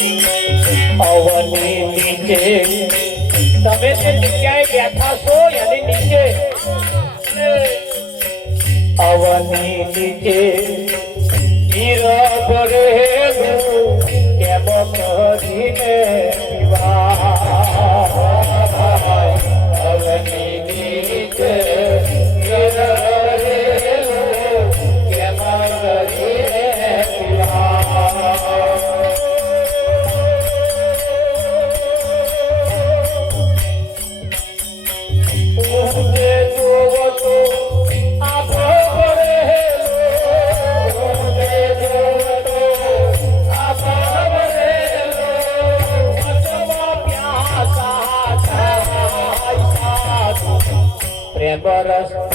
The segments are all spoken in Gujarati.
અવની નીચે તમે જે જગ્યાએ બેઠા છો એની નીચે અવની નીચે હીર ભરેલું કેમ કરીને અવની નીચે હીર ભરેલું કેમ કરીને बरस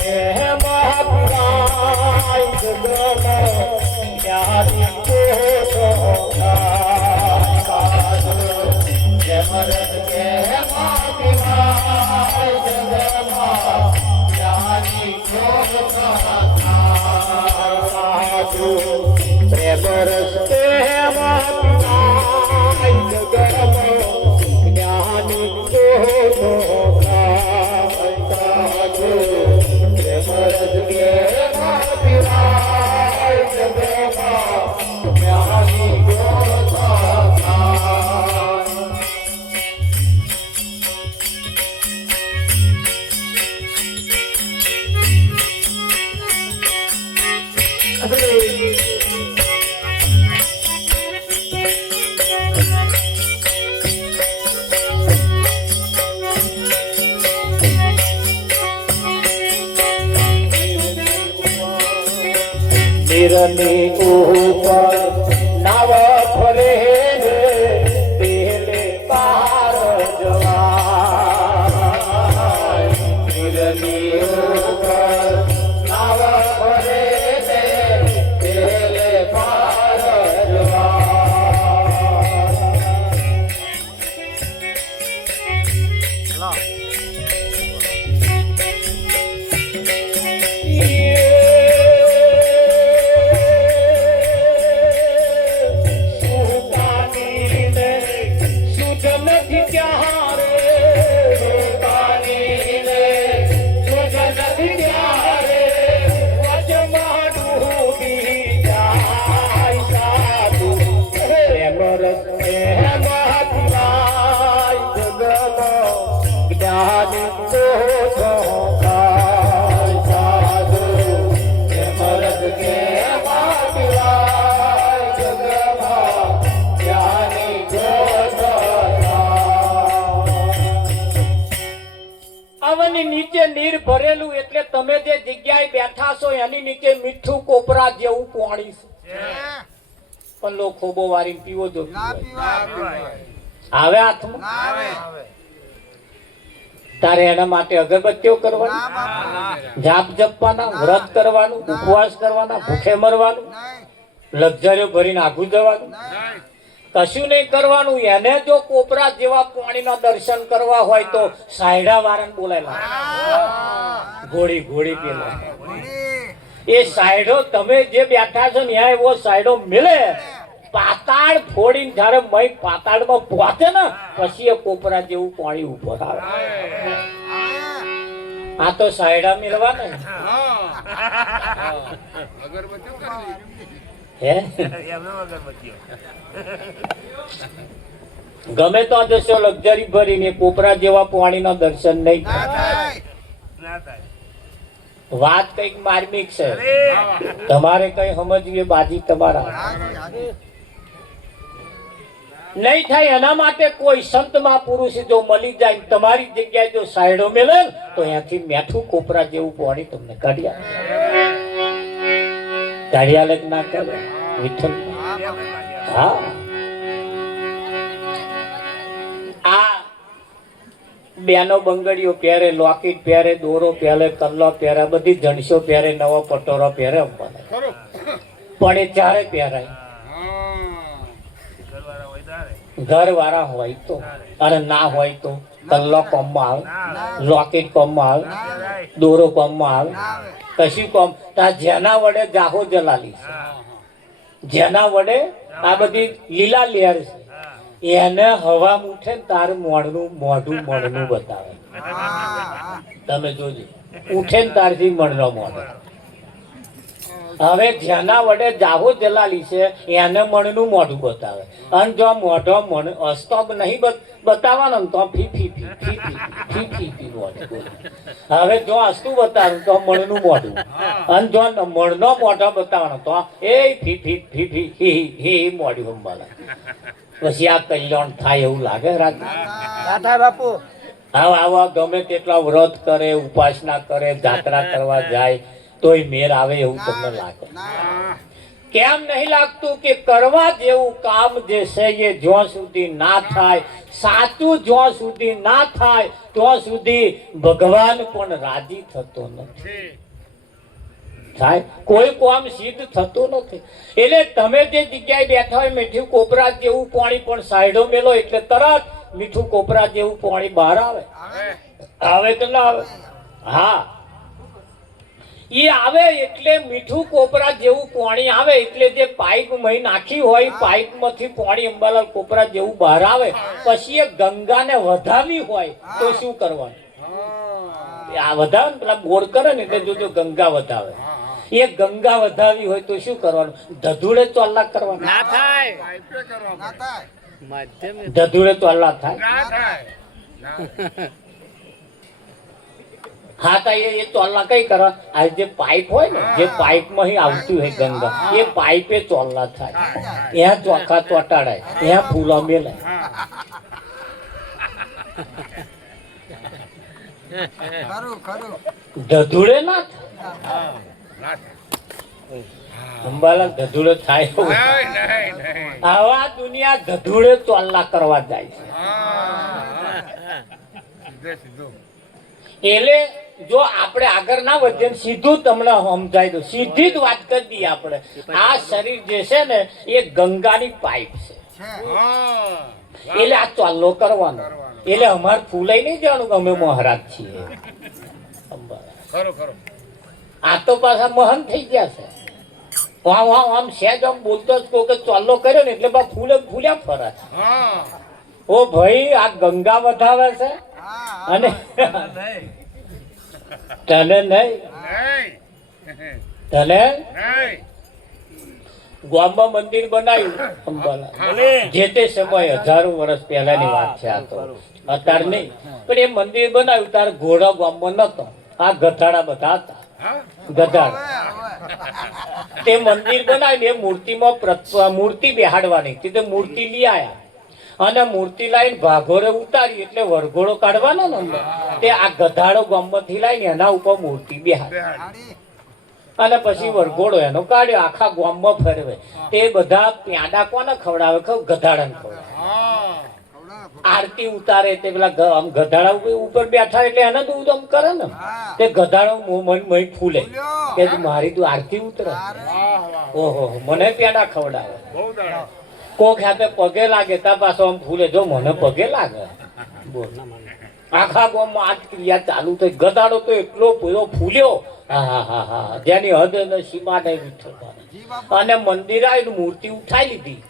नीरनी ऊपर नाव फरे पहले पार जवान नीरनी ऊपर नाव फरे पहले पार जवान નીચે નીર ભરેલું એટલે તમે જે જગ્યાએ બેઠા છો એની નીચે મીઠું કોપરા જેવું પાણી છે પણ લો ખોબો વારીને પીવો જો આવે હાથમાં તારે એના માટે અગરબત્તીઓ કરવાની જાપ જપવાના વ્રત કરવાનું ઉપવાસ કરવાના ભૂખે મરવાનું લક્ઝરીઓ ભરીને આઘું જવાનું કશું નહીં કરવાનું એને જો કોપરા જેવા પાણીના દર્શન કરવા હોય તો સાયડા વાળાને બોલાયેલા ઘોડી ઘોડી પેલા એ સાયડો તમે જે બેઠા છો ને એવો સાયડો મિલે પાતાળ ફોડીને જયારે મય પાતાળમાં પહોંચે ને પછી એ કોપરા જેવું પાણી ઉપર આવે આ તો સાયડા મિલવા ને ગમે તો જશો લક્ઝરી ભરીને કોપરા જેવા પાણીના દર્શન નહીં વાત કઈક માર્મિક છે તમારે કઈ સમજવી બાજી તમારા નહીં થાય એના માટે કોઈ સંત મહાપુરુષ જો મળી જાય તમારી જગ્યાએ જો સાયડો મેલે તો અહીંયાથી મેઠું કોપરા જેવું પાણી તમને કાઢ્યા ના કરે વિઠ્ઠલ હા આ બેનો બંગડીઓ પહેરે લોકેટ પહેરે દોરો પહેરે કલ્લો પહેરે બધી જણસો પહેરે નવો પટોરો પહેરે પણ એ ચારે પહેરાય ઘર વાળા હોય તો અને ના હોય તો કલ્લો કોમમાં આવે લોકેટ કોમમાં આવે દોરો કોમમાં આવે કશું કોમ જેના વડે જાહો જલાલી જેના વડે આ બધી લીલા લેર છે એને હવા ઉઠે ને તારે મોઢું મણનું બતાવે. તમે જોજો, ઉઠે ને તારથી મણનો મોઢો. હવે જેના વડે જાહો જલાલી છે એને મણનું મોઢું બતાવે. અને જો મોઢો અસ્તોબ નહીં બતાવવાનો ને તો fee fee fee fee fee fee fee મોઢું બોલે. હવે જો અસ્તુ બતાવું તો મણનું મોઢું, અને જો મણનો મોઢો બતાવવાનો તો એ ફી ફી ફી ફી હી હી મોઢું સંભાળે. પછી આ કલ્યાણ થાય એવું લાગે રાજા બાપુ? આવા ગમે તેટલા વ્રત કરે, ઉપાસના કરે, જાત્રા કરવા જાય તોય મેર આવે એવું તમને લાગે? કેમ નહીં લાગતું કે કરવા જેવું કામ જે છે એ જ્યાં સુધી ના થાય, સાચું જ્યાં સુધી ના થાય ત્યાં સુધી ભગવાન પણ રાજી થતો નથી. થાય કોઈ કામ સિદ્ધ થતું નથી. એટલે તમે જે જગ્યાએ બેઠા હોય મીઠું કોપરા જેવું પાણી પણ સાઈડો મેલો એટલે તરત મીઠું કોપરા જેવું પાણી બહાર આવે. આવે તો ના આવે? હા, એ આવે એટલે મીઠું કોપરા જેવું પાણી આવે એટલે જે પાઇપ મહી નાખી હોય પાઇપ માંથી પાણી અંબાલાલ કોપરા જેવું બહાર આવે. પછી એ ગંગાને વધાવી હોય તો શું કરવાનું? આ વધાવે ને પેલા બોર કરે ને એટલે જોજો ગંગા વધાવે. એ ગંગા વધાવી હોય તો શું કરવાનું? ધધુડે ચોલ્લા કરવાનું ના થાય. ધધુડે ચોલ્લા થાય? હા તો એ ચોલ્લા કઈ કરવા? આ જે પાઇપ હોય ને, જે પાઇપ માં આવતી હોય ગંગા, એ પાઇપે ચોલ્લા થાય. ત્યાં ચોખા ચોટાડાય, ત્યાં ફૂલો મેલાય. ધધુડે ના થાય. અંબાલાલ ધધુડે થાય? આવા દુનિયા ધધુડે ચોલ્લા કરવા જાય છે. એટલે જો આપણે આગળ ના વધીએ, સીધું તમને સમજાય દો, સીધી જ વાત કરી દઈએ આપણે. આ શરીર જે છે ને એ ગંગાની પાઇપ છે. એટલે આ ચોલ્લો કરવાનો. એટલે અમારે ફૂલાઈ નહીં જવાનું કે અમે મહારાજ છીએ. આ તો પાછા મહાન થઈ ગયા છે. આમ સહેજ આમ બોલતો જ કહું કે ચોલ્લો કર્યો ને એટલે ફૂલ્યા ફરે. ઓ ભાઈ, આ ગંગા વધાવે છે અને તને નહીં. તને ગામમાં મંદિર બનાવ્યું અંબાલાલ, જે તે સમય હજારો વર્ષ પહેલાની વાત છે. આ તો અત્યારે નહીં, પણ એ મંદિર બનાવ્યું તારે ઘોડો ગામમાં નતો. આ ગધાડા બધા હતા. ગધાડા તે મંદિર બનાવી એ મૂર્તિ બેહાડવાની તે મૂર્તિ લઈ આયા. અને મૂર્તિ લાઈને ભાગોરે ઉતારી એટલે વરઘોડો કાઢવાનો ને તે આ ગધાડો ગામમાંથી લાઈને એના ઉપર મૂર્તિ બેહાડી અને પછી વરઘોડો એનો કાઢ્યો. આખા ગામમાં ફરવે. તે બધા પ્યાડા કોને ખવડાવે? ગધાડાને ખવડાવે. આરતી ઉતારે તે પેલા ગધાડા ઉપર બેઠા એટલે એને તો ઉદમ કરે ને. તે ગધાડો મન ફૂલે કે મારી તું આરતી ઉતરે. ઓહો, મને પ્યાડા ખવડાવે. કોક હાથે પગે લાગે તા પાછો આમ ફૂલે. જો મને પગે લાગે. બોલ, આખા ગામમાં આ ક્રિયા ચાલુ થઈ. ગધાડો તો એટલો ફૂલ્યો, હા, જેની હદ ને સીમા નહીં. અને મંદિર આવી મૂર્તિ ઉઠાઈ લીધી.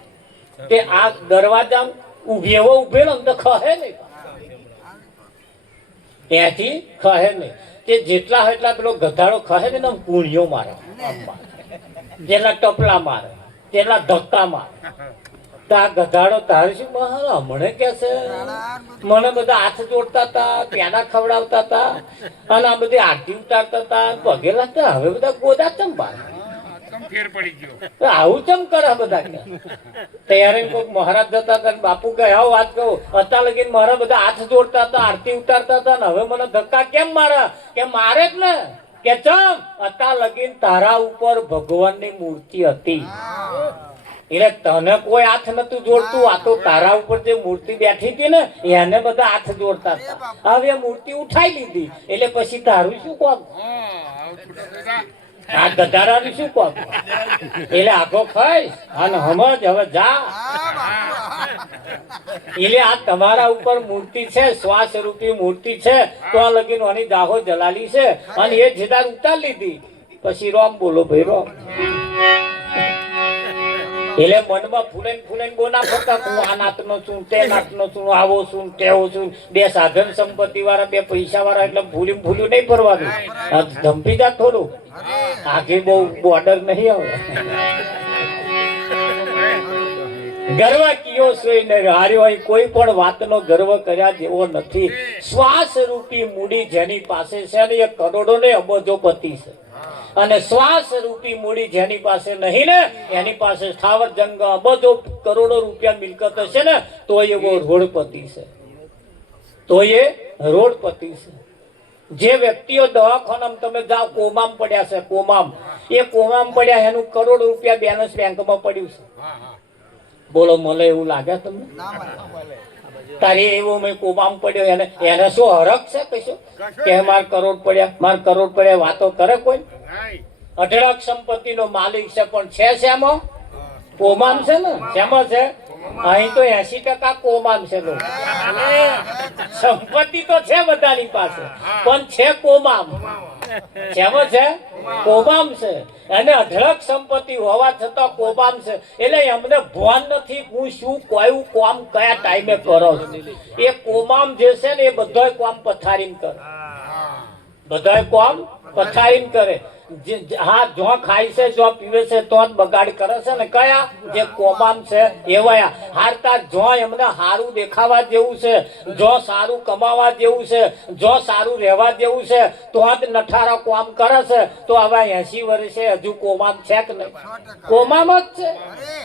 તે આ દરવાજા ઉભેલો ને તો ખહે નહીં. ત્યાંથી ખહે નહીં. તે જેટલા હોય એટલા પેલો ગધાડો ખહે ને કુણિયો મારે, જેટલા ટપલા મારે, તેટલા ધક્કા મારે. આ ગધાડો તારે શું મને કે છે? મને બધા હાથ જોડતા હતા, પ્યાડા ખવડાવતા હતા અને આ બધી આરતી ઉતારતા હતા, પગે લાગતા. હવે બધા ગોદા ચંપા આવું ચમ કરે બધા. તૈયાર કોઈક મહારાજ જતા હતા, બાપુ કહે આવો વાત કહું, અત્યાર લગીને મારા બધા હાથ જોડતા હતા, આરતી ઉતારતા હતા ને હવે મને ધક્કા કેમ મારે? કે મારે જ ને કે ચમ અત્યાર લગીને તારા ઉપર ભગવાનની મૂર્તિ હતી એટલે તને કોઈ હાથ નતું જોડતું. આ તો તારા ઉપર જે મૂર્તિ બેઠી હતી ને એને બધા હાથ જોડતા હતા. હવે મૂર્તિ ઉઠાઈ લીધી એટલે પછી તારું શું કોમ? આ ગધાડાનું શું કોમ? એટલે આખો ખાઈશ અને સમજ હવે જા. એટલે આ તમારા ઉપર મૂર્તિ છે, શ્વાસ રૂપી મૂર્તિ છે. તો આ લગીન આની દાહો જલાલી છે અને એ જેદાર ઉતાર લીધી. પછી રોમ બોલો ભાઈ રોમ. એટલે મનમાં ફૂલે બોના ફરતા હું આ નાતનો છું તે નાતનો છું આવો છું તેવો છું બે સાધન સંપત્તિ વાળા બે પૈસા વાળા એટલે ભૂલ્યું નહીં ફરવાનું ધમપી જા થોડું આગે બહુ બોર્ડર નહીં આવે ગર્વ કયો સોય ન હાર્યો હોય કોઈ પણ વાતનો ગર્વ કર્યા જેવો નથી શ્વાસ રૂપી મૂડી જેની પાસે છે ને એ કરોડો ને અબજોપતિ છે અને શ્વાસ રૂપી મૂડી જેની પાસે નહીં ને એની પાસે સ્થાવર જંગ અબજો કરોડો રૂપિયા મિલકત હશે ને તો એવો રોડપતિ છે તો એ રોડપતિ છે જે વ્યક્તિઓ દવાખાનામાં તમે જાઓ કોમામ પડ્યા છે કોમામ એ કોમામ પડ્યા એનું કરોડ રૂપિયા બેલેન્સ બેંકમાં પડ્યું છે બોલો મળે એવું લાગે તમને તારે એવો મેં કોમામ પડ્યો એને શું હરખ છે કશું કે માર કરોડ પડ્યા વાતો કરે કોઈ અઢળક સંપત્તિનો માલિક છે પણ છે શેમાં કોમામ છે ને શેમાં છે અહીં તો 80% કોમામ છે લોકો સંપત્તિ તો છે બધાની પાસે પણ છે કોમામ શેમાં છે કોમામ છે અને અઢળક સંપત્તિ હોવા છતાં કોમામ છે એટલે એમને ભાન નથી હું શું કયું કામ કયા ટાઈમે કરો એ કોમામ જે છે ને એ બધાય કામ પથારીને કરે બધાય કામ પથારીને કરે હા જો ખાય છે જો પીવે છે તો જ બગાડ કરે છે ને કયા જે કોમામ છે એવા હારતા જો એમને સારું દેખાવા જેવું છે જો સારું કમાવા જેવું છે જો સારું રહેવા જેવું છે તો જ નઠારા કામ કરે છે તો હવે 80 વર્ષે હજુ કોમામ છે કે નહીં કોમામ જ છે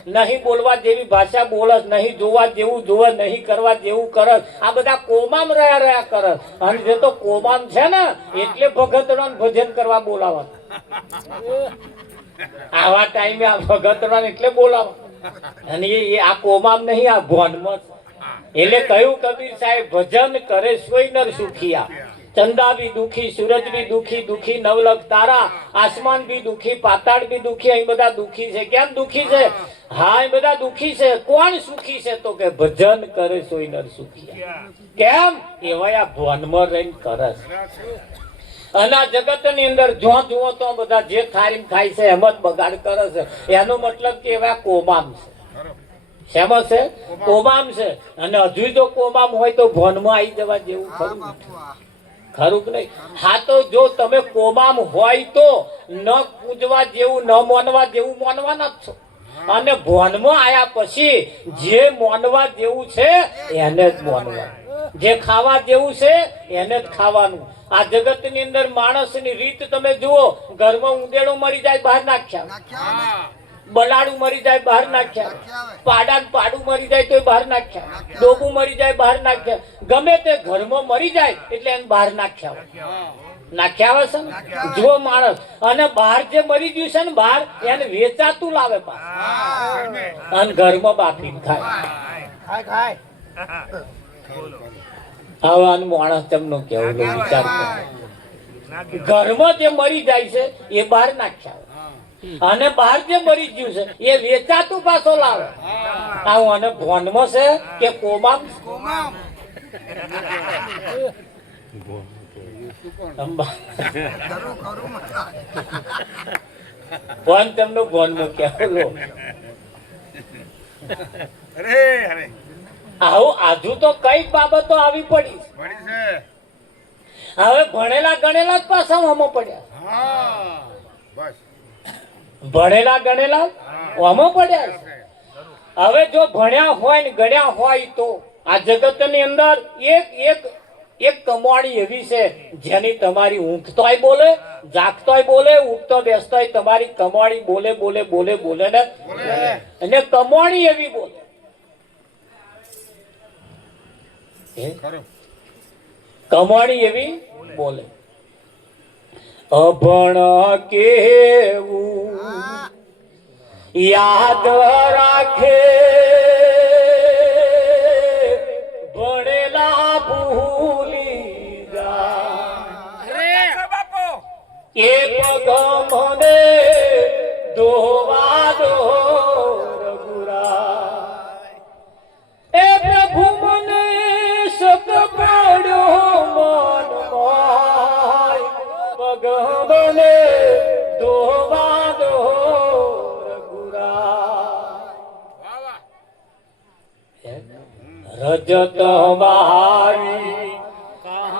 નહીં બોલવા જેવી ભાષા બોલે નહીં જોવા જેવું જોવે નહીં કરવા જેવું કરે આ બધા કોમામ રહ્યા કરે અને જે તો કોમામ છે ને એટલે ભગતડા ભજન કરવા બોલાવા આવા ટાઈમે આ ભગતડા એટલે બોલાવા અને એ આ કોમામ નહીં આ ભોનમાં એટલે કહ્યું કબીર સાહેબ ભજન કરે સોય નર સુખિયા ચંદા ભી દુખી સૂરજ ભી દુખી દુખી નવલખ તારા આસમાન ભી દુખી પાતાળ ભી દુખી અહીં બધા દુખી છે કેમ દુખી છે હા એ બધા દુખી છે કોણ સુખી છે તો કે ભજન કરે સોય નર સુખિયા કેમ એવા આ ભોનમાં રહીને કરે અને આ જગત ની અંદર જો જુઓ તો બધા જે થારી ખાય છે એમ જ બગાડ કરે છે એનો મતલબ કે એવા કોમામ છે શેમાં છે કોમામ છે અને હજુ તો કોમામ હોય તો ભોનમાં આવી જવા જેવું ખરું કે નહીં હા તો જો તમે કોમામ હોય તો ન પૂજવા જેવું ન માનવા જેવું માનવાના જ છો અને ભોનમાં આયા પછી જે માનવા જેવું છે એને જ માનવા જે ખાવા જેવું છે એને જ ખાવાનું આ જગત ની અંદર માણસ ની રીત તમે જુઓ ઘરમાં ઉંદેડો મરી જાય બહાર નાખ્યા બલાડું મરી જાય બહાર નાખ્યા પાડું મરી જાય તો બહાર નાખ્યા ડોબું મરી જાય બહાર નાખ્યા ગમે તે ઘરમાં મરી જાય એટલે એને બહાર નાખ્યા આવે છે ને જુઓ માણસ અને બહાર જે મરી ગયું છે ને બહાર એને વેચાતું લાવે પાછું અને ઘરમાં બાફી ખાય આવાનું માણસ તમને કેવું વિચાર ઘરમાં જે મરી જાય છે એ બહાર નાખ્યા અને બહાર જે મરી ગયું છે એ વેચાતું પાછો લાવે આવું અને ભોનમાં છે કે કોમામ ભોન તેમનું ભોનનું કેવું આવું આજુ તો કઈ બાબતો આવી પડી હવે ભણેલા ગણેલા જ પાછા આમાં પડ્યા ભણેલા ગણેલા આમાં પડ્યા હવે જો ભણ્યા હોય ને ગણ્યા હોય તો આ જગત ની અંદર એક કમાણી એવી છે જેની તમારી ઊંઘતોય બોલે જાગતોય બોલે ઉઠતો બેસતોય તમારી કમાણી બોલે ને અને કમાણી એવી બોલે કમાણી એવી બોલે અભણ કેવું યાદ રાખે ભણેલા ભૂલી જાય એ પગ મને દોવા દો રઘુરા એ પ્રભુ મને સત પડ્યો મન પગ મને દોવા દો રઘુરા રજત બહારી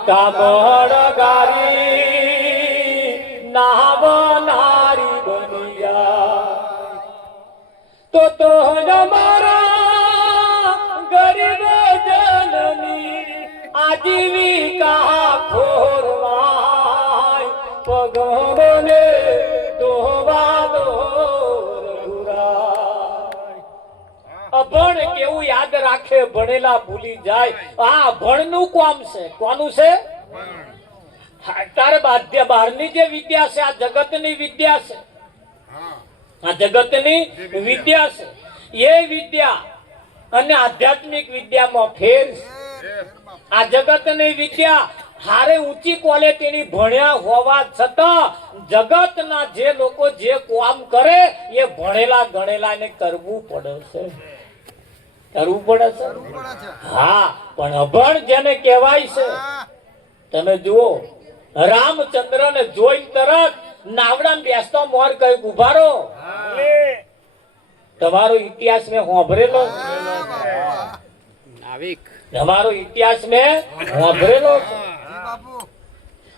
કામળ ગારી નાવનારી બનિયા તો મારા ગરીબ જનની આજીવિકા ખોરવાય પગને દોવાનો અભણ કેવું યાદ રાખે ભણેલા ભૂલી જાય આ ભણનું કામ છે કોનું છે તારે બહારની જે વિદ્યા છે આ જગતની વિદ્યા છે આ જગતની વિદ્યા છે એ વિદ્યા અને આધ્યાત્મિક વિદ્યામાં ફેર છે આ જગતની વિદ્યા હારે ઊંચી ક્વોલિટીની ભણ્યા હોવા છતાં જગતના જે લોકો જે કામ કરે એ ભણેલા ગણેલા ને કરવું પડે છે કરવું પડે છે હા પણ અભણ જેને કહેવાય છે તમે જુઓ રામચંદ્ર ને જોઈ તરત નાવડામાં બેસતો મોર કઈ ઉભારો તમારો ઇતિહાસ મેં સાંભળેલો તમારો ઇતિહાસ મેં સાંભળેલો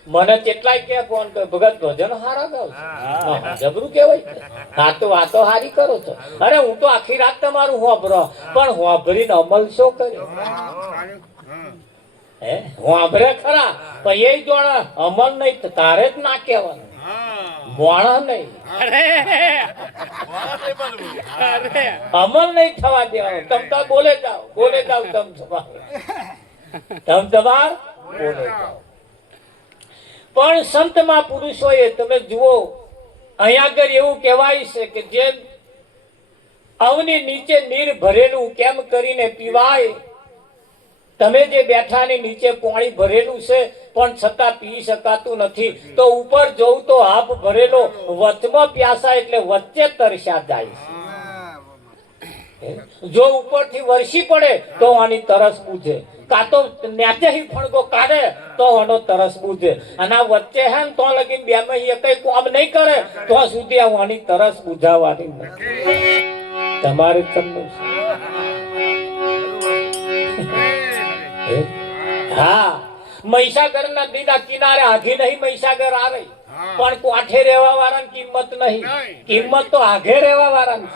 મને કેટલાય કે ફોન કરે ભગત ભજન હારા ગાવ જબરું કેવાય વાતો હારી કરો છો અરે હું તો આખી રાત તમારું સાંભળો પણ સાંભળીને અમલ શું કર્યો હે સાંભળે ખરા પણ એ જોડે અમલ નહીં તારે જ ના કહેવાનું મોણા નહીં અમલ નહીં થવા દેવાનું તમ તો બોલે જાઓ તમ તમાર બોલે જાઓ પણ સંતમાં પુરુષોએ તમે જુઓ અહીંયા આગળ એવું કહેવાય છે કે જે અવની નીચે નીર ભરેલું કેમ કરીને પીવાય તમે જે બેઠાની નીચે પાણી ભરેલું છે પણ છતાં પી શકાતું નથી તો ઉપર જોઉં તો હાફ ભરેલો વચમાં પ્યાસા એટલે વચ્ચે તરસ્યા જાય છે જો ઉપરથી વરસી પડે તો આની તરસ બુਝે કાં તો નેચેથી ફણગો કાઢે તો આનો તરસ બુਝે અને આ વચ્ચે હે ને તો લગીન બે માં એ કઈ કામ નહીં કરે તો સુધી આની તરસ બુઝાવવાની નથી તમારે કરવું હા મહીસાગર ના દીદા કિનારે આઘી નહીં મહીસાગર આ રહી પણ કોઠે રહેવા વાળાની કિંમત નહીં કિંમત તો આઘે રહેવા વાળાની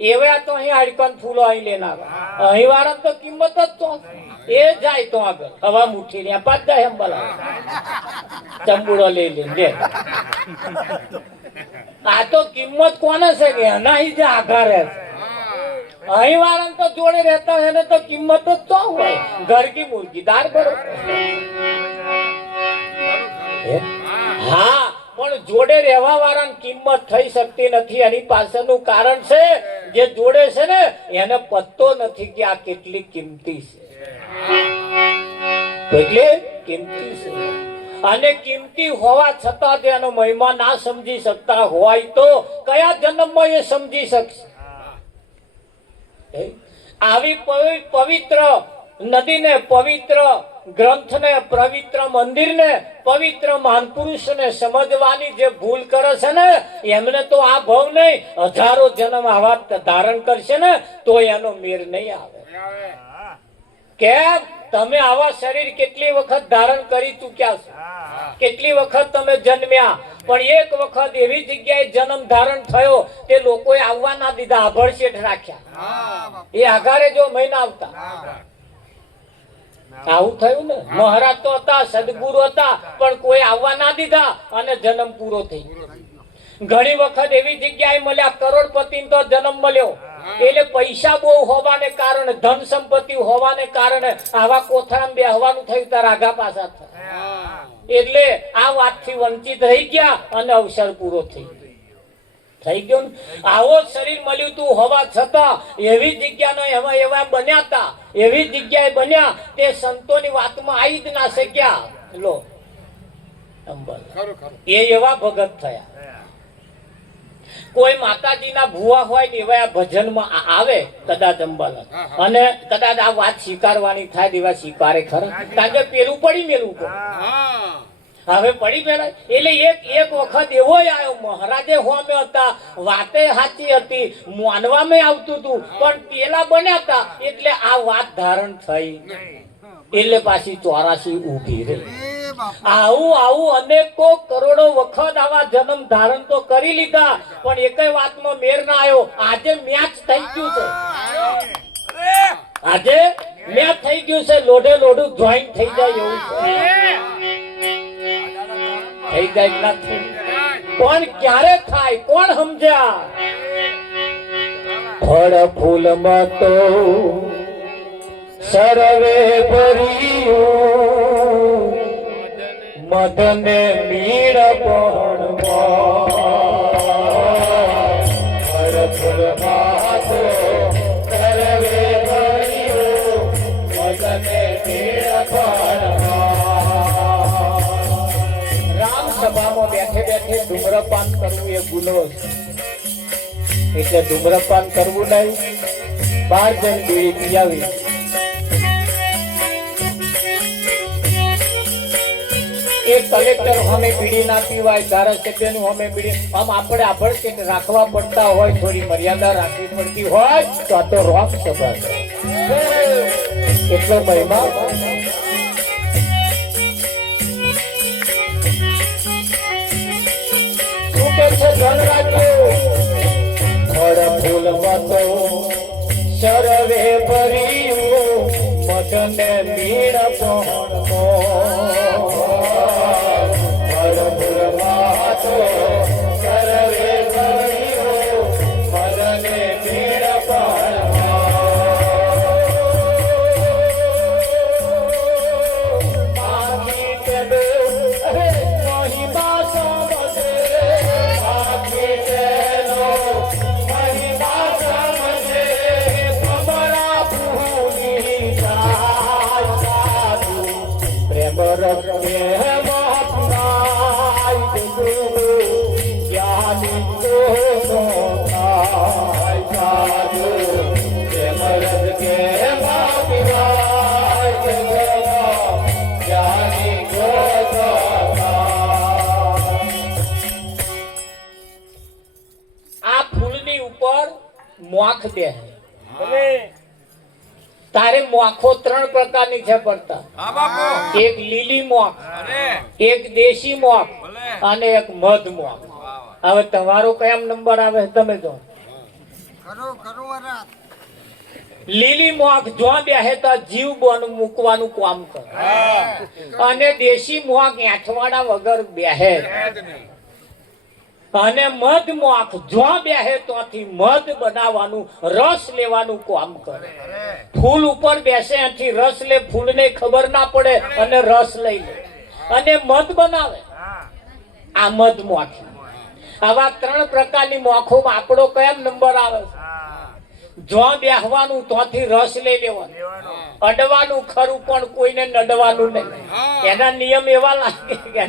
એવા તો અહીં હાડકન ફૂલો અહીં લેનાર અહીં વાળા તો કિંમત જ તો એ જાય તો આગળ હવા મુઠ્ઠી ને પાછ જાય એમ બોલા ચંબુડો લઈ લે આ તો કિંમત કોને છે કે એના જ આઘા રહે અહીં વાળા તો જોડે રહેતા હોય એને તો કિંમત જ તો હોય ઘર કી મુર્ગી દાર બરોબર હા પણ જોડે રહેવા વાળાની કિંમત થઈ શકતી નથી એની પાછળનું કારણ છે જે જોડે છે ને એને પત્તો નથી કે આ કેટલી કિંમતી છે એટલે કિંમતી છે અને કિંમતી હોવા છતાં તેનો મહિમા ના સમજી શકતા હોય તો કયા જન્મમાં એ સમજી શકશે આવી પવિત્ર નદીને પવિત્ર ગ્રંથને પવિત્ર મંદિરને પવિત્ર મહાન પુરુષને સમજવાની જે ભૂલ કરે છે ને એમને તો આ ભાવ નહીં હજારો જન્મ આવા ધારણ કરશે ને તો એનો મેર નહીં આવે કેમ તમે આવા શરીર કેટલી વખત ધારણ કરી ચૂક્યા છો કેટલી વખત તમે જન્મ્યા પણ એક વખત એવી જગ્યાએ જન્મ ધારણ થયો તે લોકોએ આવવા ના દીધા આભળશેઠ રાખ્યા એ આઘારે જો મહિના આવતા આવું થયું ને મહારાજ તો હતા સદગુરુ હતા પણ કોઈ આવવા ના દીધા અને જન્મ પૂરો થઈ ઘણી વખત એવી જગ્યાએ મળ્યા કરોડપતિ તો જન્મ મળ્યો એટલે પૈસા બહુ હોવાને કારણે ધન સંપત્તિ હોવાને કારણે આવા કોથળામાં બેહવાનું થયું તાર આગા પાછા થયા એટલે આ વાતથી વંચિત રહી ગયા અને અવસર પૂરો થઈ ગયો આવો શરીર મળ્યું તું હોવા છતાં એવી જગ્યાનો એમાં એવા બન્યા હતા એવી જગ્યાએ બન્યા તે સંતોની વાતમાં આવી જ ના શક્યા લો એ એવા ભગત થયા કોઈ માતાજીના ભુવા હોય ને એવા ભજનમાં આવે કદાચ અંબાલા અને કદાચ આ વાત સ્વીકારવાની થાય એવા સ્વીકારે ખરા કારણ કે પેલું પડી મેલું હવે પડી પેલા એટલે એક વખત એવો આવ્યો મહારાજે હોમે હતા વાતે સાચી હતી માનવામાં આવતું હતું પણ પેલા બન્યા હતા એટલે આ વાત ધારણ થઈ એટલે પાછી 84 ઊભી રહી. આવું અનેકો કરોડો વખત આવા જન્મ ધારણ તો કરી લીધા પણ એકય વાતમાં મેર ના આવ્યો. આજે મેચ થઈ ગયું છે, આજે મેચ થઈ ગયું છે, લોડે લોડું જોઈન્ટ થઈ જાય એવું છે. થઈ જાય કે ના થઈ? કોણ ક્યારે થાય કોણ સમજ્યા? ફળ ફૂલ માં તો સર્વે ભર્યું મદને મીણ પણ ફળ ફૂલ માં તો સર્વે ભર્યું મદને મીણ પણ. રામ સભામાં બેઠે બેઠે ધૂમ્રપાન કરવું એ ગુનો છે એટલે ધૂમ્રપાન કરવું નહીં. 12 જણ બીડી પીયાવી એક કલેક્ટર સામે બીડી ના પીવાય, ધારાસભ્યનું સામે બીડી આમ આપણે આભળ રાખવા પડતા હોય, થોડી મર્યાદા રાખવી પડતી હોય તો આ તો રોંગ સભા છે. એટલો મહિમા શું કે છે ધન રાખ્યો ફળ ફૂલ મતો સર્વે ભર્યું મદને મીણ મોખ દે તારે મોખો 3 પ્રકારની છે પડતા. એક લીલી મોખ, એક દેશી મોખ અને એક મધ મોખ. હવે તમારો કયા નંબર આવે તમે જો. લીલી મોખ જો બેહે તો જીવ બન મૂકવાનું કામ કરે અને દેશી મોખ એઠવાડા વગર બેહે અને મધ મોખ જો બેહે તોથી મધ બનાવવાનું રસ લેવાનું કામ કરે. ફૂલ ઉપર બેસે એથી રસ લે, ફૂલને ખબર ના પડે અને રસ લઈ લે અને મધ બનાવે. આ મધ મોખ. આવા 3 પ્રકારની મોખોમાં આપણો કયા નંબર આવે? જો બેહવાનું તોથી રસ લઈ લેવાનું, અડવાનું ખરું પણ કોઈને નડવાનું નહીં. એના નિયમ એવા લાગે કે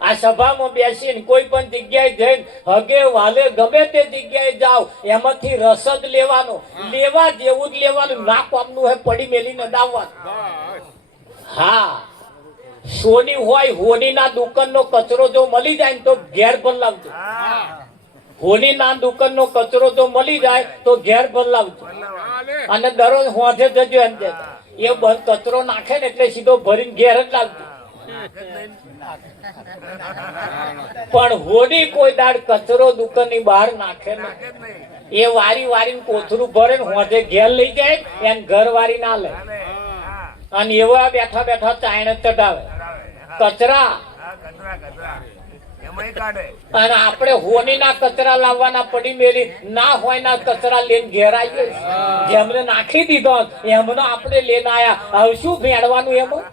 આ સભામાં બેસીને કોઈ પણ જગ્યાએ જઈને હગે વાલે ગમે તે જગ્યાએ જાઓ એમાંથી રસ જ લેવાનો, લેવા જેવું જ લેવાનું, ના કામનું હે પડી મેલીને દાવવાનું. હા, સોની હોય હોનીના દુકાનનો કચરો જો મળી જાય ને તો ઘેર બદલાવજો. હોનીના દુકાનનો કચરો જો મળી જાય તો ઘેર બદલાવજો અને દરરોજ હોંધે જજો એમ કહેતા. એ બંધ કચરો નાખે ને એટલે સીધો ભરીને ઘેર જ લાવજો. પણ હોની કોઈ દાડ કચરો દુકાનની બહાર નાખે ને એ વારી વારીને કોથરું ભરે ને હોંધે ઘેર લઈ જાય એને ઘર વારી ના લે અને એવા બેઠા બેઠા ચાયણે ચડાવે કચરા. અને આપણે હોનીના કચરા લાવવાના પડી મેલી ના હોય ના કચરા લઈને ઘેર આવીએ. જેમને નાખી દીધો એમને આપણે લઈને આયા. હવે શું ભેળવાનું એમાં?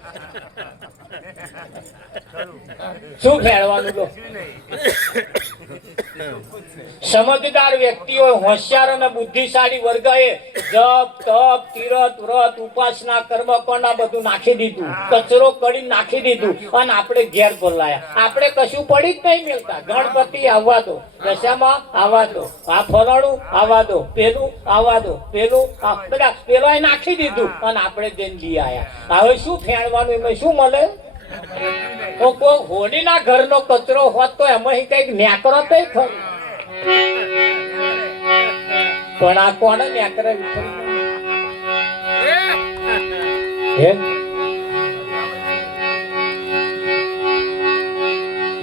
શું ભેળવાનું? લો, સમજદાર વ્યક્તિઓ, હોશિયાર અને બુદ્ધિશાળી વર્ગએ જપ તપ તીરથ વ્રત ઉપાસના કર્મકાંડ આ બધું નાખી દીધું, કચરો કરી નાખી દીધું અને આપણે ઘેર બોલાયા. આપણે કશું પડી જ નહીં મેળતા. ગણપતિ આવવા દો, દશામાં આવવા દો, આ ફરાણું આવવા દો, પેલું આવવા દો, પેલું બધા પેલા નાખી દીધું અને આપણે જઈને લઈ આયા. હવે શું ફેણવાનું? એમાં શું મળે? તો કોઈ હોળીના ઘરનો કચરો હોત તો એમાં કઈક ન્યાકરો તો ખરું, પણ આ કોને ન્યાકરે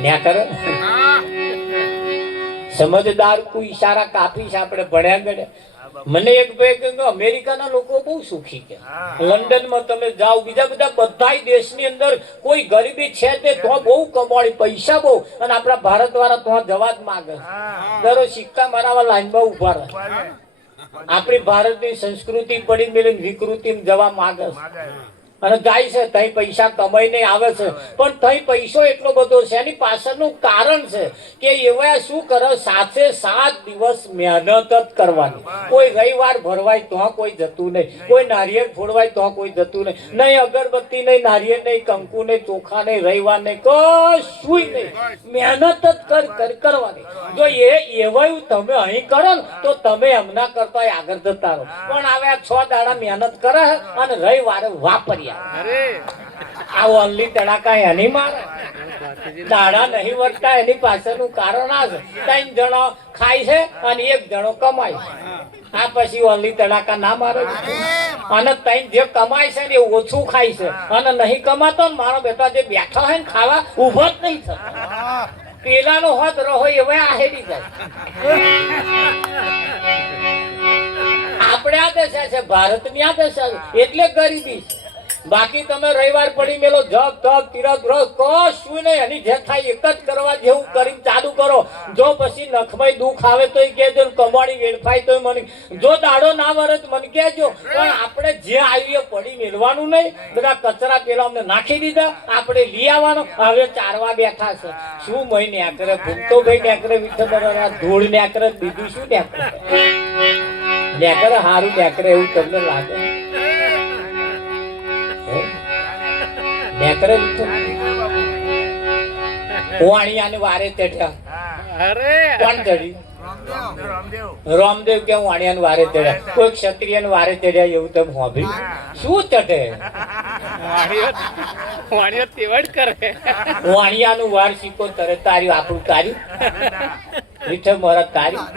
ન્યાકરે સમજદાર કોઈ ઈશારા કાપી છે. આપણે ભણ્યા ગણ્યા. મને એક ભાઈ કહ્યું અમેરિકાના લોકો બહુ સુખી છે, લંડનમાં તમે જાઓ, બીજા બધા બધાય દેશની અંદર કોઈ ગરીબી છે તે તો બહુ કમાણી, પૈસા બહુ, અને આપણા ભારત વાળા તો જવા જ માંગે, દરરોજ સિક્કા મારાવા લાઈનમાં ઉભા રહે. આપણી ભારતની સંસ્કૃતિ પડી મેલી વિકૃતિ જવા માંગે અને જાય છે. તઈ પૈસા કમાઈને આવે છે, પણ તઈ પૈસો એટલો બધો છે, એની પાછળનું કારણ છે કે એવા શું કરે, 7 દિવસ મહેનત જ કરવાની. કોઈ રવિવાર ભરવાય તો કોઈ જતું નહીં, કોઈ નારિયેળ ફોડવાય તો કોઈ જતું નહીં, નહીં અગરબત્તી નહીં, નારિયેળ નહીં, કંકુ નહીં, ચોખા નહીં, રવિવાર નહીં, કશું નહીં, મહેનત જ કરવાની. જો એવાયું તમે અહીં કરો ને તો તમે એમના કરતા આગળ જતા રહો. પણ હવે 6 દાડા મહેનત કરે અને રવિવારે વાપરી આ ઓનલી તડાકા એની મારે, દાડા નહીં વધતા. એની પાછળનું કારણ આ છે, 3 જણો ખાય છે અને 1 જણો કમાય. આ પછી ઓનલી તડાકા ના મારે. અને 3 જે કમાય છે ને એ ઓછું ખાય છે અને નહીં કમાતો ને મારો બેટા જે બેઠા હોય ને ખાવા ઉભો જ નહીં થતો. પેલાનો હોત રહો એવા આહેરી જાય. આપણે આ દશા છે, ભારતની આ દશા છે, એટલે ગરીબી છે. બાકી તમે રવિવાર પડી મેલો જપ તપ તીરથ વ્રત કશું નહીં, એની જે થાય એક જ કરવા જેવું કરીને ચાલુ કરો. જો પછી નખમય દુઃખ આવે તો કહેજો, કમાણી વેડફાય તો મને, જો દાડો ના વરે તો મને કહેજો. પણ આપણે જે આવીએ પડી મેળવાનું નહીં. બધા કચરા પેલા અમને નાખી દીધા, આપણે લઈ આવવાનો. હવે ચારવા બેઠા છે. શું મય ન્યાકરે ભૂમતો ભાઈ ન્યાકરે વિઠ્ઠલ ધૂળ ન્યાકરે, બીજું શું ન્યાકરે? ન્યાકરે હારું ન્યાકરે એવું તમને લાગે? વાણિયાને વારે ચડ્યા. કોણ ચડી? રામદેવ કે વાણિયાને વારે ચડ્યા. કોઈ ક્ષત્રિયને વારે ચડ્યા એવું તમે સાંભળ્યું? શું ચઢે? વાણિયાનું વાર શીખો તરે તાર્યું, આપણું તાર્યું, વિઠ્ઠલ મહારાજ તાર્યું.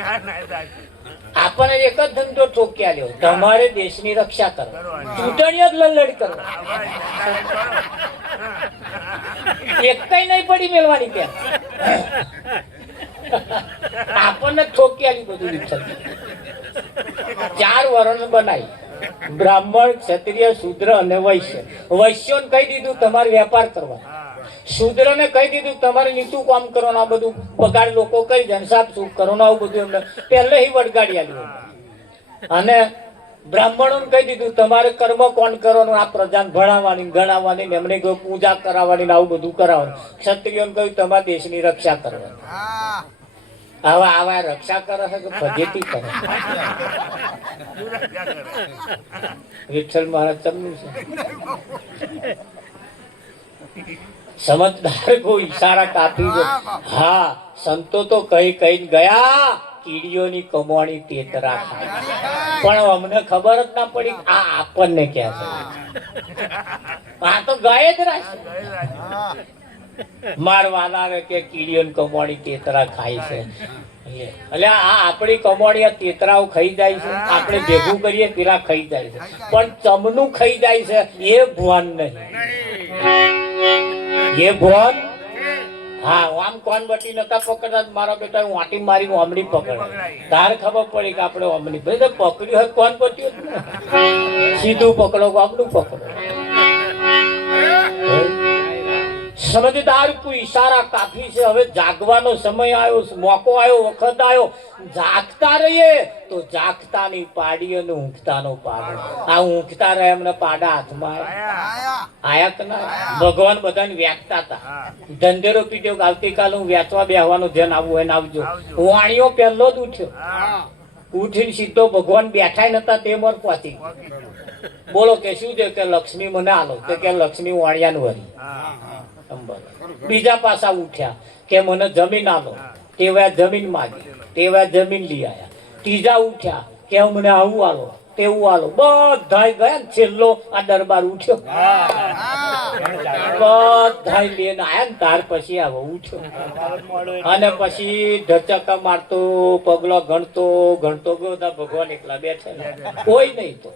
આપણને એક જ ધંધો ઠોક્યા લ્યો, તમારે દેશની રક્ષા કરો, ચૂંટણીઓ જ લલડ કરો. એક કઈ નહીં પડી મેળવાની ત્યાં. આપણને ઠોક્યા બધું વિઠ્ઠલ. 4 વર્ણ બનાવી, બ્રાહ્મણ, ક્ષત્રિય, શૂદ્ર અને વૈશ્ય. વૈશ્યોને કહી દીધું તમારે વેપાર કરવા, શૂદ્રને કહી દીધું તમારે નીચું કામ કરવાનું. આ બધું બગાડ લોકો કરી જાય, સાફ સુફ કરવાનું, આવું બધું એમને પહેલે વળગાડી આલ્યું. અને બ્રાહ્મણોને કહી દીધું તમારે કર્મ કોણ કરવાનું, આ પ્રજાને ભણાવવાની, ગણાવવાની, એમને પૂજા કરાવવાની, આવું બધું કરાવવાનું. ક્ષત્રિયોને કહ્યું તમારા દેશની રક્ષા કરવાની. આવા આવા રક્ષા કરે છે કે ફજેતી કરે? વિઠ્ઠલ મહારાજ તમને છે સમજદાર કો ઈશારા કાપી દો. હા, સંતો તો કઈ કઈ ગયા કીડીઓની કમાણી તેતરા ખાય, પણ અમને ખબર જ ના પડી આ આપણને કહે છે. આ તો ગાય જ રાખે. મારવાના કે કીડીઓની કમાણી તેતરા ખાય છે. એટલે આ આપણી કમાણી આ તેતરાઓ ખાઈ જાય છે. આપણે ભેગું કરીએ પેલા ખાઈ જાય છે, પણ ચમનું ખાઈ જાય છે એ ભાન નહીં. એ ભાન, હા, આમ કોણ બટી નતા પકડતા, મારા બેટા વાટી મારી ઓમડી પકડે. તાર ખબર પડી કે આપણે ઓમડી ભાઈ પકડ્યું હોય, કોણ બટ્યું સીધું પકડો, આમનું પકડો. સમજદાર કોઈ ઈશારા કાફી છે. હવે જાગવાનો સમય આવ્યો, મોકો આવ્યો, વખત આવ્યો. જાગતા રહીએ તો જાગતાની પાડી અને ઊંઘતાનો પાડો. આ ઊંઘતા રહે એમને પાડા હાથમાં આયા કે ના? ભગવાન બધાને વ્યાકતા હતા. ધંધેરો પીટ્યો આવતીકાલે હું વેચવા બેહવાનું, જેને આવવું હોય ને આવજો. વાણીઓ પહેલો જ ઉઠ્યો, ઉઠીને સીધો ભગવાન બેઠા નતા તે મર પહોંચી. બોલો કે શું છે? કે લક્ષ્મી મને આલો. કે લક્ષ્મી વાણિયાનું વરી. બીજા પાછા ઉઠ્યા કે મને જમીન આલો. તેવા જમીન માગી, તેવા જમીન લઈ આયા. ત્રીજા ઉઠ્યા કે મને આવું આલો. એવું હાલો બધાય ગયા ને છેલ્લો આ દરબાર ઉઠ્યો બધાય લઈને આયા ને ત્યાર પછી આવો ઉઠ્યો અને પછી ઢચકા મારતો પગલો ગણતો બધા ભગવાન એકલા બેઠેલા કોઈ નહીં તો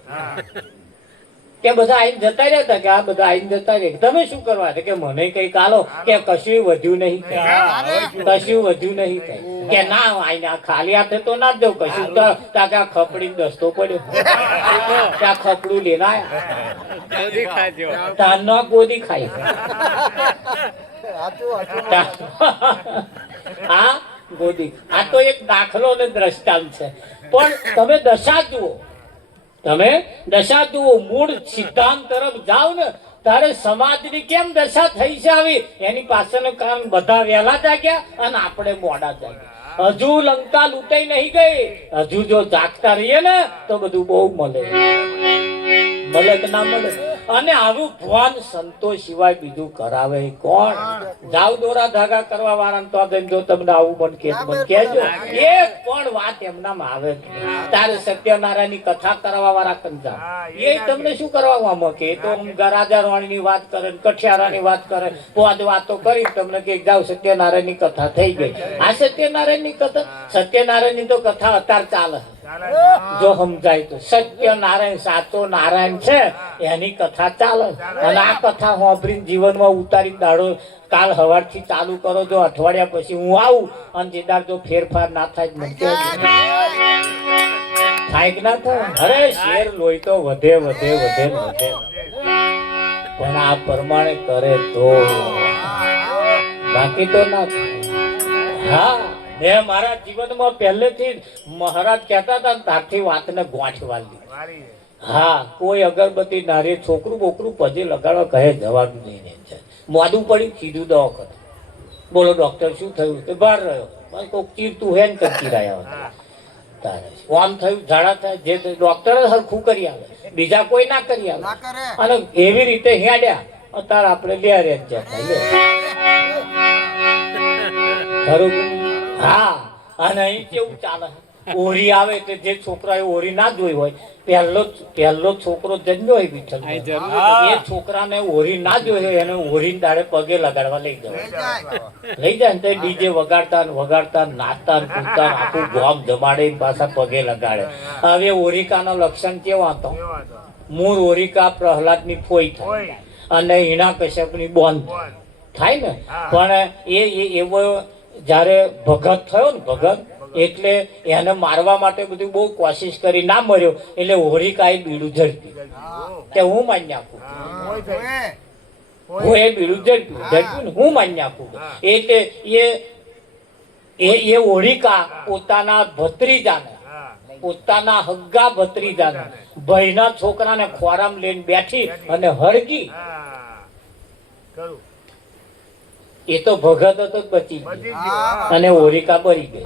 કે બધા આઈને જતા રહ્યા હતા કે આ બધા આઈને જતા રહ્યા તમે શું કરવા કે મને કઈ કાલો કે કશું વધ્યું નહીં કશું વધ્યું નહીં કે ના આઈને ખાલી હાથે તો ના દઉં કશું ત્યાં ખપડી દસ્તો પડ્યો ત્યાં ખપડું લઈને આયા તાનો ગોદી ખાઈ હા ગોદી આ તો એક દાખલો ને દ્રષ્ટાંત છે પણ તમે દશા જુઓ મૂળ સિદ્ધાંત તરફ જાઓ ને તારે સમાજની કેમ દશા થઈ છે આવી એની પાછળનું કારણ બધા વહેલા જાગ્યા અને આપણે મોડા જાગ્યા હજુ લંકા લૂંટાઈ નહીં ગઈ હજુ જો જાગતા રહીએ ને તો બધું બહુ મળે કે ના મળે અને આવું ભવાન સંતો સિવાય બીજું કરાવે કોણ જાવ દોરા ધાગા કરવા વાળા તો જો તમને આવું મન કહેજો એક પણ વાત એમનામાં આવે તારે સત્યનારાયણની કથા કરવા વાળા કંજા એ તમને શું કરવા મૂકે તો રાજા રાણીની વાત કરે કઠિયારાની વાત કરે પોદ વાતો કરી તમને કે જાવ સત્યનારાયણની કથા થઈ ગઈ આ સત્યનારાયણની કથા સત્યનારાયણની તો કથા અત્યારે ચાલે જો સમજાય તો સત્યનારાયણ સાચો નારાયણ છે એની કથા ચાલે અને આ કથા હોંભરીને જીવનમાં ઉતારી દાડો કાલ સવારથી ચાલુ કરો જો અઠવાડિયા પછી હું આવું અને જેદાર જો ફેરફાર ના થાય મને થાય કે ના થાય અરે શેર લોહી તો વધે પણ આ પ્રમાણે કરે તો બાકી તો ના થાય હા મેં મારા જીવનમાં પહેલેથી મહારાજ કહેતા હતા ત્યારથી વાતને ગોઠવાલી હા કોઈ અગરબત્તી નારી છોકરું બોકરું પજે લગાડવા કહે જવાનું નહીં છે મોડું પડી કીધું દવાખાને બોલો ડોક્ટર શું થયું તે બહાર રહ્યો કોઈક ચીરતું હે ને કરતી રહ્યા તારે આમ થયું ઝાડા થાય જે ડોક્ટર હરખું કરી આવે બીજા કોઈ ના કરી આવે અને એવી રીતે હેડ્યા અત્યારે આપણે લે રે ખરું હા અને અહીં કેવું ચાલે ઓરી આવે એટલે જે છોકરાએ ઓરી ના જોઈ હોય પહેલો છોકરો જન્મ્યો હોય વિઠ્ઠલ એ છોકરાને ઓરી ના જોઈ હોય એને ઓરી દાડે પગે લગાડવા લઈ જાય ને તો ડીજે વગાડતા નાચતા કૂદતા આખું ગામ જમાડે પાછા પગે લગાડે હવે ઓરિકાનો લક્ષણ કેવો હતો મૂળ ઓરિકા પ્રહલાદની ફોઈ થાય અને હિરણ્યકશ્યપની બોન થાય ને પણ એવો જયારે ભગત થયો ને ભગત એટલે એને મારવા માટે બધું બહુ કોશિશ કરી ના મર્યો એટલે હોરિકાએ બીડું ઝડપી કે હું માની નાખું બીડું ઝડપ્યું ને હું માની નાખું એટલે એ હોરિકા પોતાના ભત્રીજાને પોતાના હગ્ગા ભત્રીજાને ભાઈના છોકરાને ખોરામ લઈને બેઠી અને હરગી એ તો ભગત હતો બચી અને હોરિકા બરી ગઈ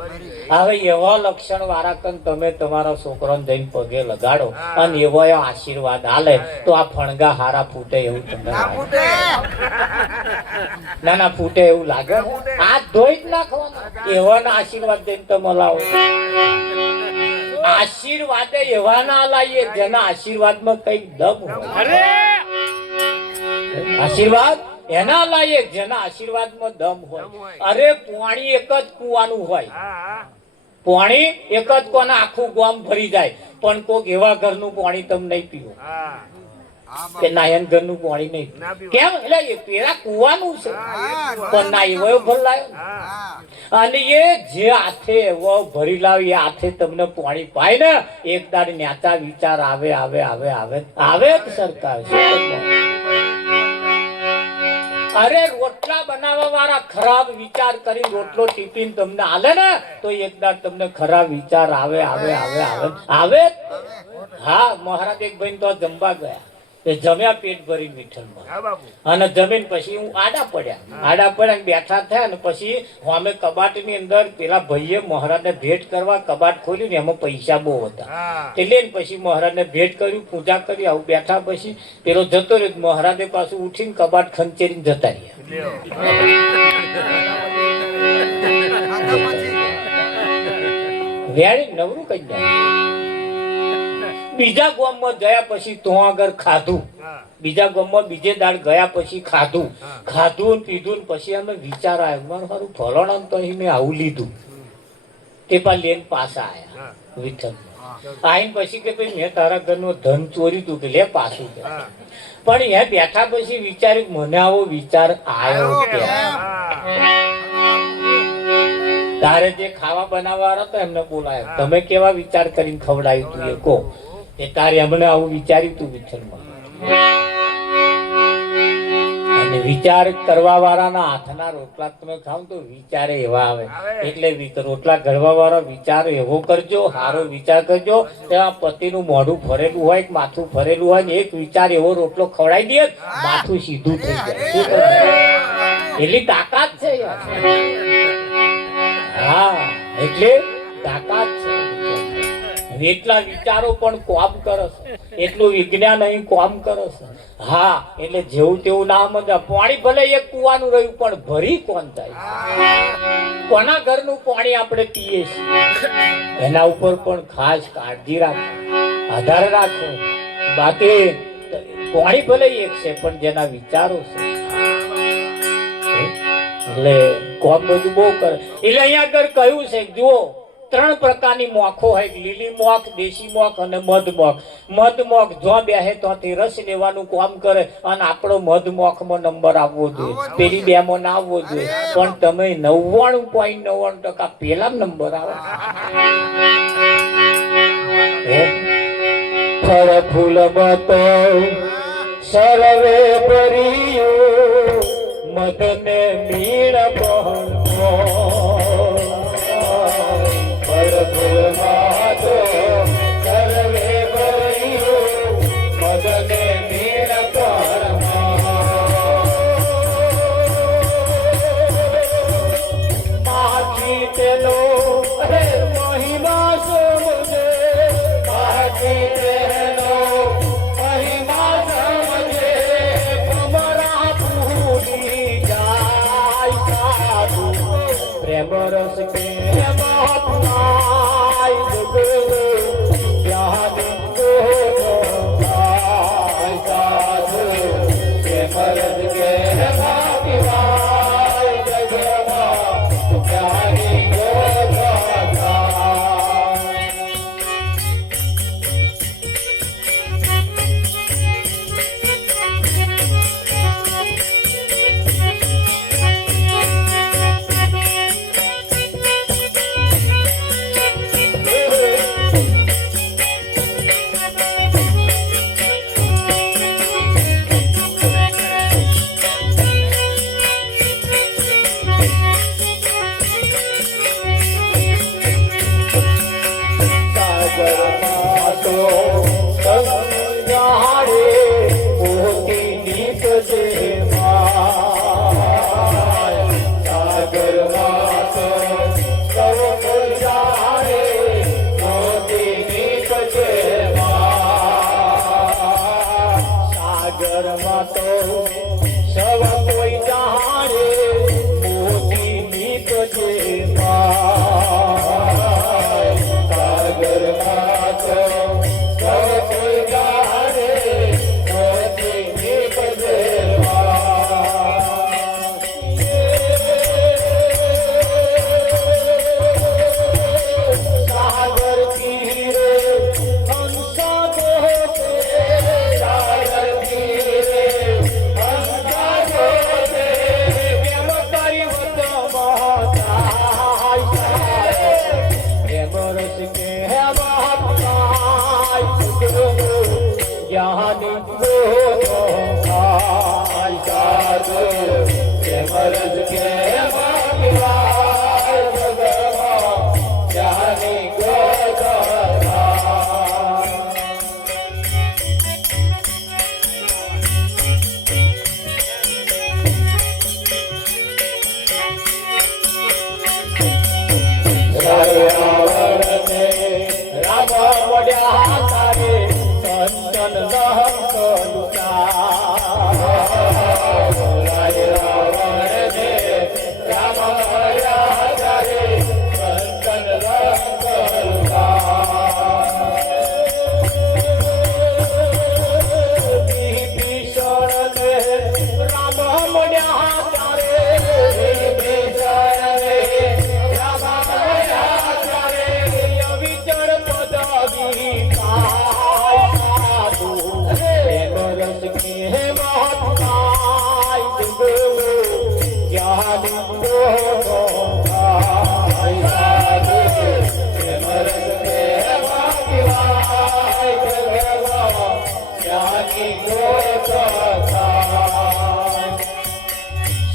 હવે એવા લક્ષણ વાળા કન તમે તમારા છોકરાને જઈને પગે લગાડો અને એવો આશીર્વાદ આલે તો આ ફણગા હારા ફૂટે એવું તમને ના ફૂટે એવું લાગે આ ધોઈ જ નાખવાના એવાના આશીર્વાદ જઈને તમે લાવો આશીર્વાદ એવા ના લાવીએ જેના આશીર્વાદમાં કઈક દમ હોય આશીર્વાદ એના લાયક જેના આશીર્વાદમાં દમ હોય અરે પાણી એક જ કુવાનું હોય પાણી એક જ કોના આખું ગામ ભરી જાય પણ કોક એવા ઘરનું પાણી તમે નહીં પીવો કે નાયન ઘરનું પાણી નહીં કેમ એટલે પેલા કુવાનું છે પણ ના એવો ભરાયો અને એ જે હાથે એવો ભરી લાવી એ હાથે તમને પાણી પાય ને એક દાડ નેતા વિચાર આવે સરકાર અરે રોટલા બનાવવા વાળા ખરાબ વિચાર કરી રોટલો ટીપીને તમને આલે ને તો એકદાર તમને ખરાબ વિચાર આવે હા મહારાજ એક ભાઈ તો જમવા ગયા તે જમ્યા પેટ ભરી વિઠ્ઠલમાં અને જમીન પછી હું આડા પડ્યા બેઠા થયા અને પછી અમે કબાટની અંદર પેલા ભાઈએ મહારાજને ભેટ કરવા કબાટ ખોલ્યું ને એમાં પૈસા બહુ હતા એટલે પછી મહારાજને ભેટ કર્યું પૂજા કરી આવું બેઠા પછી પેલો જતો રહ્યો મહારાજે પાછું ઉઠીને કબાટ ખંચેરીને જતા રહ્યા વેળી નવરું કઈ જાય બીજા ગામમાં ગયા પછી તો આગળ ખાધું, બીજા ગામમાં બીજે દાડ ગયા પછી ખાધું, ખાધું ને પીધું ને પછી અમે વિચાર આવ્યો મારું ફલોણા તો અહીં મેં આવું લીધું, તે પા લઈને પાછા આયા વિઠ્ઠલ આઈને પછી કે ભાઈ મેં તારા ઘરનું ધન ચોરી તું કે લે પાછું કે. પણ એ બેઠા પછી વિચાર્યું મને આવો વિચાર આવ્યો કે તારે જે ખાવા બનાવવા હતો એમને બોલાયો, તમે કેવા વિચાર કરીને ખવડાવ્યું તું એ કહો, એ તારે એમને આવું વિચાર્યું તું વિઠ્ઠલમાં. અને વિચાર કરવા વાળાના હાથના રોટલા તમે ખાવ તો વિચારે એવા આવે. એટલે રોટલા ઘડવા વાળો વિચાર એવો કરજો, સારો વિચાર કરજો. ત્યાં પતિનું મોઢું ફરેલું હોય કે માથું ફરેલું હોય ને એક વિચાર એવો રોટલો ખવડાવી દે માથું સીધું થઈ જાય. એટલી તાકાત છે યાર. હા એટલે તાકાત છે. એટલા વિચારો પણ કોમ કરે છે, એટલું વિજ્ઞાન અહીં કોમ કરે છે. હા એટલે જેવું તેવું ના સમજ. પાણી ભલે એક કુવાનું રહ્યું પણ ભરી કોણ થાય, કોના ઘરનું પાણી આપણે પીએ છીએ એના ઉપર પણ ખાસ કાળજી રાખો, આધાર રાખો. બાકી પાણી ભલે એક છે પણ જેના વિચારો છે એટલે કોમ બધું બહુ કરે. એટલે અહીંયા આગળ કહ્યું છે જુઓ 3 પ્રકારની મોખો હોય, લીલી મોખ, દેશી મોખ અને મધમોખ. મધમોખ જો બેહે ત્યાંથી રસ લેવાનું કામ કરે અને આપણો મધમોખમાં નંબર આવવો જોઈએ, પેલી 2 માં ના આવવો જોઈએ. પણ તમે 99.99% પેલા નંબર આવે. ફળ ફૂલ મતો સર્વે ભર્યું મધને મીણ બહનો बरस के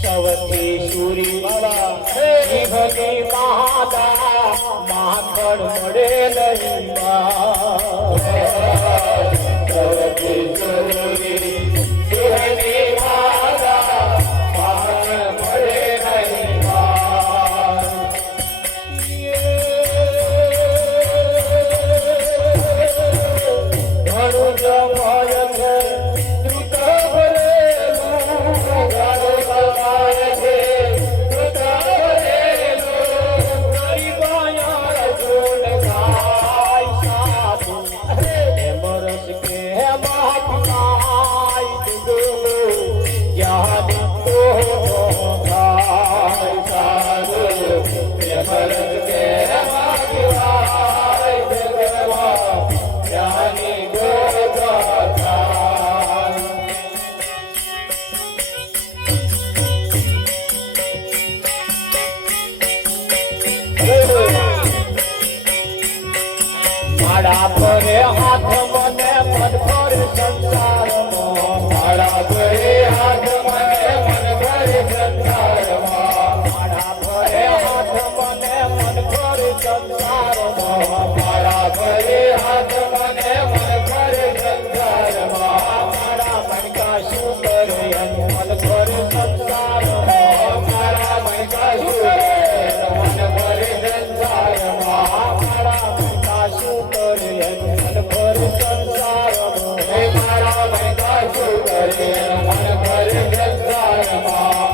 સૌથી સુરી જીભની મહાદા માખણ મળે નહીં સૌથી સુરી જીભની મહાદા માખણ મળે નહીં ઘણું જમાય છે દ્રુત મારા પરે હાથ મને મન પર સંસારમાં મારા પરે હાથ મને મન પર સંસારમાં મારા પરે હાથ મને મન પર સંસારમાં મારા પરે હાથ મને મન પર સંસારમાં મારા મન કા શું કરે મન પર સંસારમાં મારા મન કા શું કરે મન પર સંસારમાં મારા મન કા શું કરે મન પર સંસારમાં હે મારા મન કા શું કરે મન પર સંસારમાં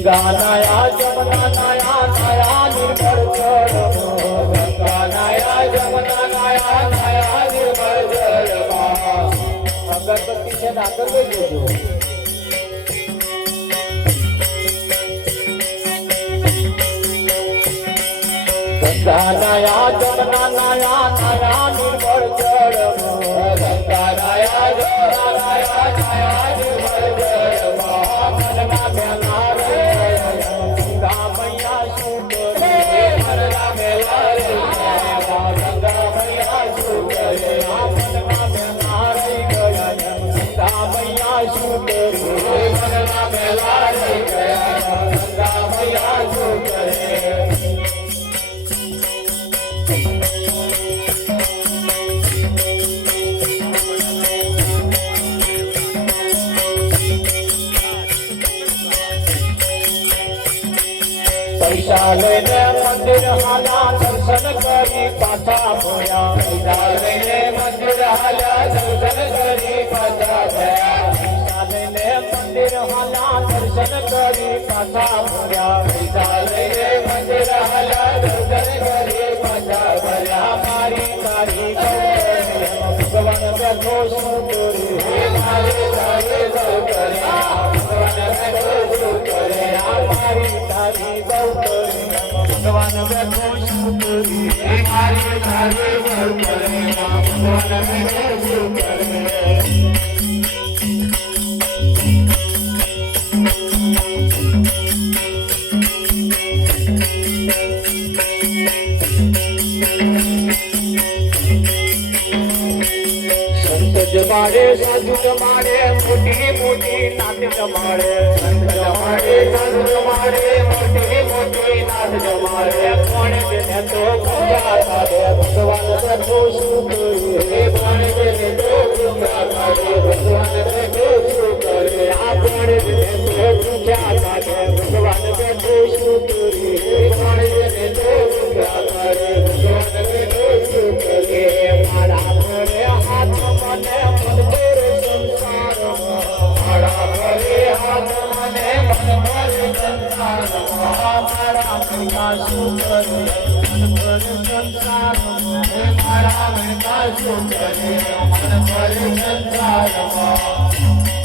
ગંગા નાયા જમના નાયા નાયા નિર્મળ જળમાં ગંગા નાયા જમના નાયા નાયા નિર્મળ જળમાં અગરબત્તી છે ને આગળ લઈ જજો ગંગા નાયા જમના નાયા નાયા નિર્મળ જળમાં ગંગા નાયા જમના નાયા નાયા નિર્મળ જળમાં મનમાં મેલા રે ગંગા મૈયા શું કરે મનમાં મેલા રે ગંગા મૈયા શું કરે મનમાં મેલા રહી ગયા ગંગા મૈયા શું કરે મનમાં મેલા રહી ગયા ગંગા મૈયા શું કરે પૈસા લઈને મંદિર હાલ્યા દર્શન કરી પાછા ભોયા પૈસા લઈને મંદિર હાલ્યા દર્શન કરી પાછા ભોયા પૈસા લઈને મંદિર હાલ્યા દર્શન કરી પાછા ભોયા પૈસા લઈને મંદિર હાલ્યા દર્શન કરી પાછા ભોયા મારી તારી ભગવાન બેઠો શું કરે મારી તારી સૌ કરે ભગવાન બેઠો શું કરે મારી તારી સૌ કરે ભગવાન બેઠો શું કરે મારી તારી સૌ કરે ભગવાન બેઠો શું કરે જમાડે સાધુ જમાડે મોટી મોટી નાત જમાડે સંત જમાડે સાધુ જમાડે મોટી મોટી નાત જમાડે કોણ જેને તો પૂજા કરે ભગવાન બેઠો શું કરે કોણ જેને તો પૂજા કરે ભગવાન બેઠો શું કરે આ કોણ જેને તો પૂજા કરે ભગવાન બેઠો શું કરે કોણ જેને તો પૂજા કરે ભગવાન બેઠો શું કરે મારા ઘરે હાથ મને મન પર સંસારમાં મારા ઘરે હાથ મને મન પર સંસારમાં મારા મનકા શું કરે મન પર સંસારમાં મારા મનકા શું કરે મન પર સંસારમાં